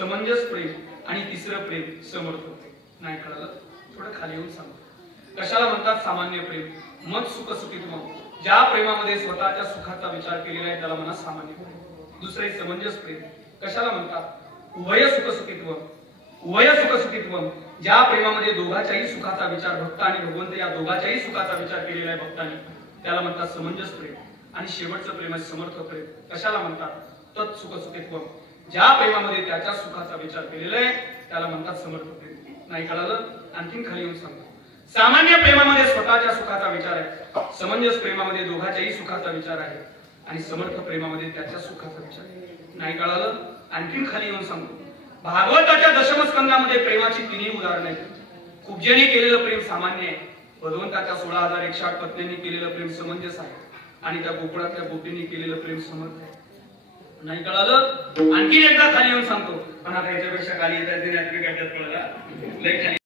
समंजस प्रेम आणि तिसरं प्रेम समर्थ प्रेम. नाही कळलं? थोडं खाली येऊन सांगतो. कशाला म्हणतात सामान्य प्रेम? मत सुख सुखित्व. ज्या प्रेमामध्ये स्वतःच्या सुखाचा विचार केलेला आहे त्याला म्हणा सामान्य प्रेम. दुसरे समंजस प्रेम. कशाला म्हणतात? उभय सुख सुखित्व. उभय सुख सुखित्व. ज्या प्रेमामध्ये दोघांच्याही सुखाचा विचार भक्त आणि भगवंत या दोघांच्याही सुखाचा विचार केलेला आहे भक्तांनी त्याला म्हणतात समंजस प्रेम. आणि शेवटचं प्रेम आहे समर्थ प्रेम. कशाला म्हणतात? तत् सुख सुखित्व. ज्या प्रेमामध्ये त्याच्या सुखाचा विचार केलेला आहे त्याला म्हणतात समर्थ प्रेम. नाही कळालं? आणखीन खाली येऊन सांगतो. सामान्य प्रेमामध्ये स्वतःच्या सुखाचा विचार आहे. समंजस प्रेमामध्ये दोघांच्याही सुखाचा विचार आहे. आणि समर्थ प्रेमामध्ये त्याच्या सुखाचा विचार आहे. नाही कळालं? आणखीन खाली येऊन सांगतो. भागवताच्या दशमस्कंदामध्ये प्रेमाची तिन्ही उदाहरणे आहेत. कुब्जेने केलेलं प्रेम सामान्य आहे. भगवंताच्या 16,108 पत्नींनी केलेलं प्रेम समंजस आहे. आणि त्या गोकुळातल्या गोपींनी केलेलं प्रेम समर्थ आहे. नाही कळालं? आणखीन एकदा खाली येऊन सांगतो. पण आता याच्यापेक्षा खाली येता येते नाही, कळला?